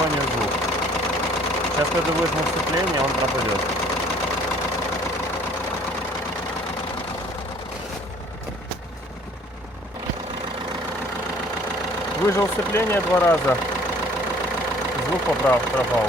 посторонний звук. Сейчас, когда выжму сцепление, он пропадет. Выжил сцепление 2 раза. Звук пропал.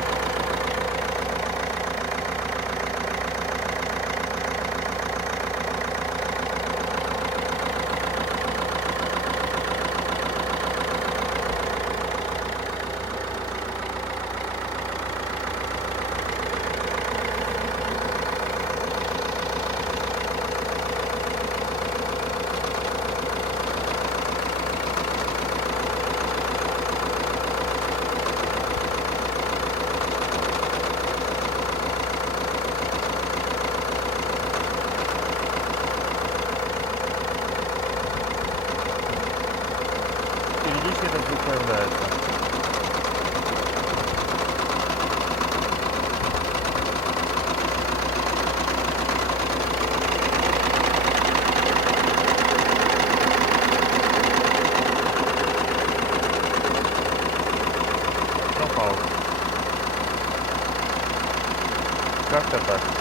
Периодически этот звук появляется. Пропал. Как-то так.